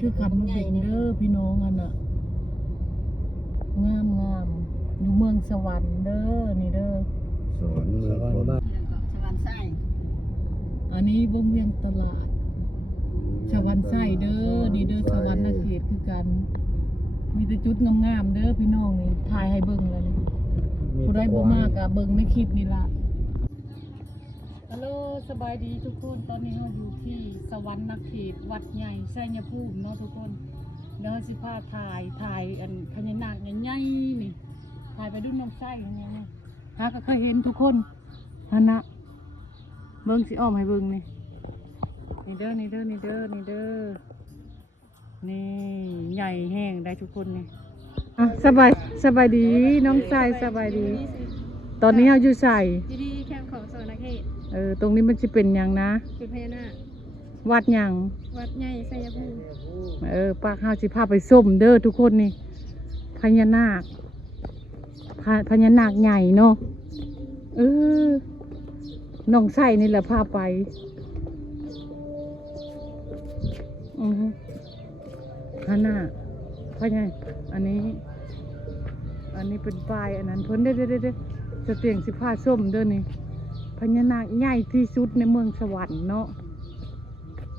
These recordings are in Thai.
คือขันมาเบ่งเด้อพี่น้องอันน่ะงามอยู่เมืองสวรรค์เด้อนี่เด้อสวนเมืองคนสวรรค์ไส้อันนี้วงเวียนตลาดสวรรค์ไส้เด้อนี่เด้อสวรรค์นาเขตคือกันมีแต่จุดงามๆเด้อพี่น้องนี่ถ่ายให้เบิ่งเลยนี่ผู้ใดบ่มากอะเบิ่งในคลิปนี่ล่ะฮัลโหลสบายดีทุกคนตอนนี้เราอยู่ที่สวรรค์นาเขตวัดใหญ่ไสยภูมิเนาะทุกคนเดี๋ยวเราสิพาถ่ายอันพญานาคใหญ่ๆนี่ถ่ายไปดูน้ำไส้อย่างเงี้ยฮะก็เคยเห็นทุกคนฮันนะเบิ่งสิอ้อมให้เบิ่งนี่นี่เด้อนี่ใหญ่แห้งได้ทุกคนนี่สบายดีน้องไส้สบายดีตอนนี้เราอยู่ใส่ที่แคมป์ของสวรรค์นาเขตตรงนี้มันจะเป็นอย่างนะเป็นพญานาควัดอย่างวัดใหญ่ไสยภูมิปากห้าสิพาไปส้มเด้อทุกคนนี่พญานาคใหญ่เนาะน้องไส้นี่แหละพาไปพญานาคอันนี้เป็นปลายอันนั้นเพิ่นเด้จะเตียงสิพาส้มเด้อนี่พญานาคใหญ่ที่สุดในเมืองสวรรค์เนาะ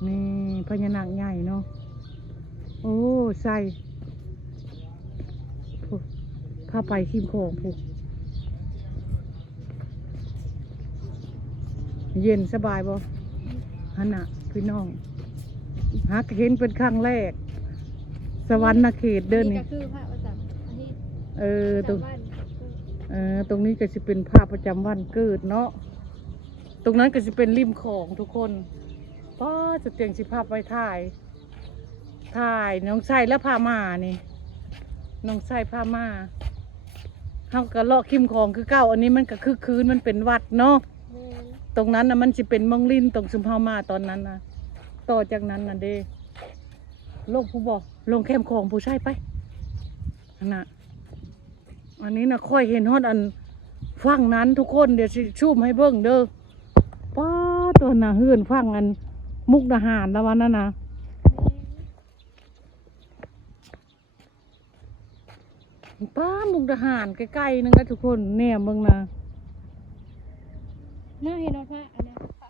นี่พญานาคใหญ่เนาะโอ้ใส่พาไปขิมของผูกเย็นสบายบ่ฮันน่ะพี่น้องฮักเห็นเป็นครั้งแรกสวรรค์นาเขตเดินนี่คือพระประจำอาทิตย์ตรงนี้ก็จะเป็นภาพประจำวันเกิดเนาะตรงนั้นก็จะเป็นริมของทุกคนป้าจะเตียงสิภาพไปถ่ายน้องไส้และพามานี่น้องไส้พามาเขาก็เลาะคิมของคือเก้าอันนี้มันก็คือคืนมันเป็นวัดเนาะตรงนั้นนะมันจะเป็นเมืองลินตรงซุมเฮามาตอนนั้นนะต่อจากนั้นนะเด้ลงผู้บอกลงแคมของผู้ใช่ไปนะอันนี้นะค่อยเห็นฮอดอันฟังนั้นทุกคนเดี๋ยวชูมให้เบิ่งเด้อป้าตัวน่ะเฮือนฟังอันมุกดาหารแล้ววันนั้นนะป้ามุกดาหารใกล้ๆนึงนะทุกคนแน่เบิ่งนะน่าเห็นพระอันนี้พระ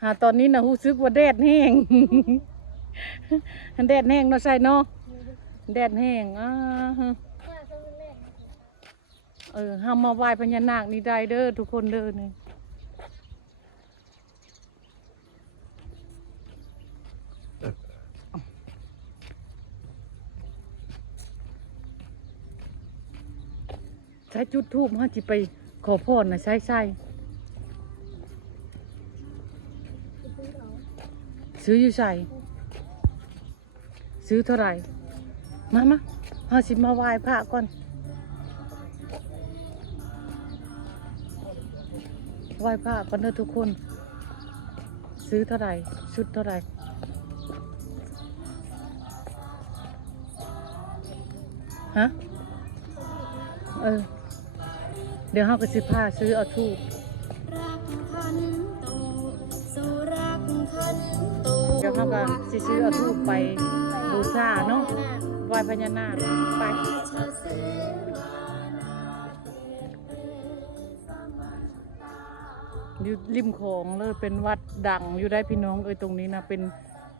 ขาวตอนนี้นะรู้สึกว่าแดดแห้งแดดแห้งเนาะใช่เนาะแดดแห้งห้ามมาไหว้พญานาคนี่ได้เด้อทุกคนเด้อนี่ใช้จุดทูบฮะจิไปขอพรนะใช่ซื้ออยู่ใส่ซื้อเท่าไหร่มาฮะสิมาไหว้พระก่อนไหว้พระก่อนเด้อทุกคนซื้อเท่าไหร่ชุดเท่าไหร่ฮะเดี๋ยวเขาก็สิพาซื้อเอาทูบเดี๋ยวเขาก็สิซื้อเอาทูบไปบูชาเนาะไหว้พญานาคไปอยู่ริมโขงเลยเป็นวัดดังอยู่ได้พี่น้องตรงนี้นะเป็น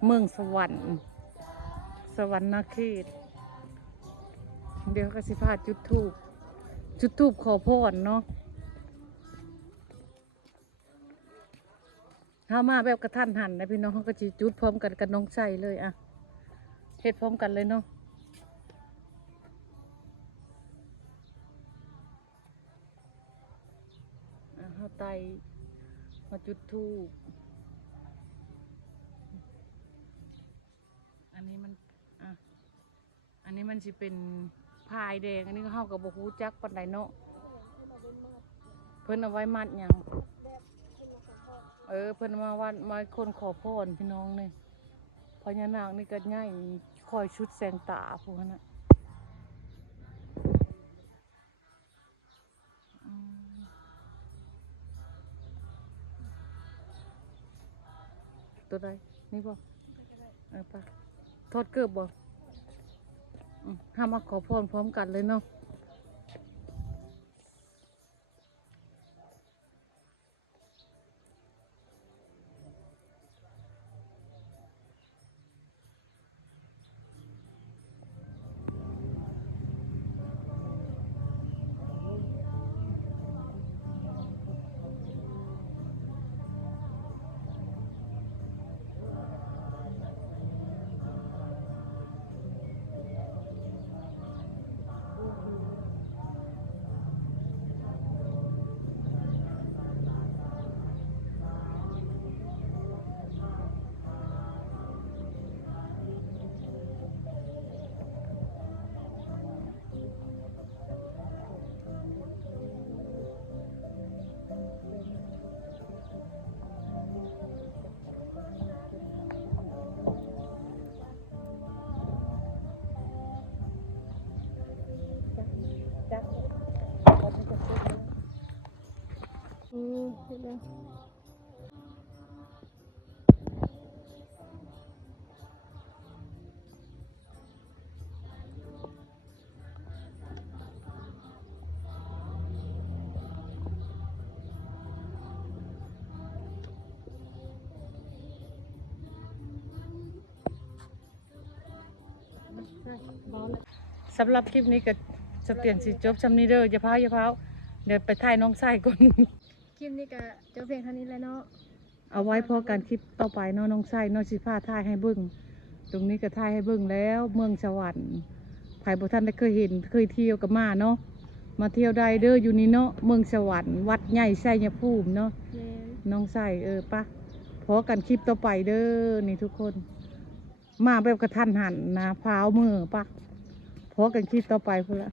เมืองสวรรค์นาเขตเดี๋ยวก็สิพาจุดทูบขอพรเนาะถ้ามาแบบกระทันหันนะพี่น้องเขาก็จะจุดพร้อมกันกับน้องใส่เลยอะเฮ็ดพร้อมกันเลยเนาะเขาไต่มาจุดทูบอันนี้มันจะเป็นพายแดงอันนี้ก็เข้ากับโบฮูจักปันไดเนาะเพิ่นเอาไว้มัดอย่างเพิ่นมาวัดมาคนขอพรพี่น้องเนี่ยพญานาคนี่ก็ง่ายคอยชุดแสงตาพวกนั้นนะตัวใด นี่บ่ไปทอดเกือบบ่ห้ามาขอพรพร้อมกันเลยเนาะเสร็จแล้วสำหรับคลิปนี้ก็จะเปลี่ยนสิจบจำนี้เด้ออย่าพาวเดี๋ยวไปถ่ายน้องไส้ก่อน คลิปนี้ก็จบเพียงเท่านี้แล้วเนาะ เอาไว้พอการคลิปต่อไปเนาะน้องไส้น้องสิพาถ่ายให้เบิ่งตรงนี้ก็ถ่ายให้เบิ่งแล้วเมืองสวรรค์ไผบ่ทันได้เคยเห็นเคยเที่ยวกับมาเนาะมาเที่ยวได้เด้ออยู่นี่เนาะเมืองสวรรค์วัดใหญ่ไสยภูมิเนาะ แม่น น้องไส้ปะพอกันคลิปต่อไปเด้อนี่ทุกคน มาแบบกระทันหันนะพร้าวมือปะพอกันคลิปต่อไปพุ่นละ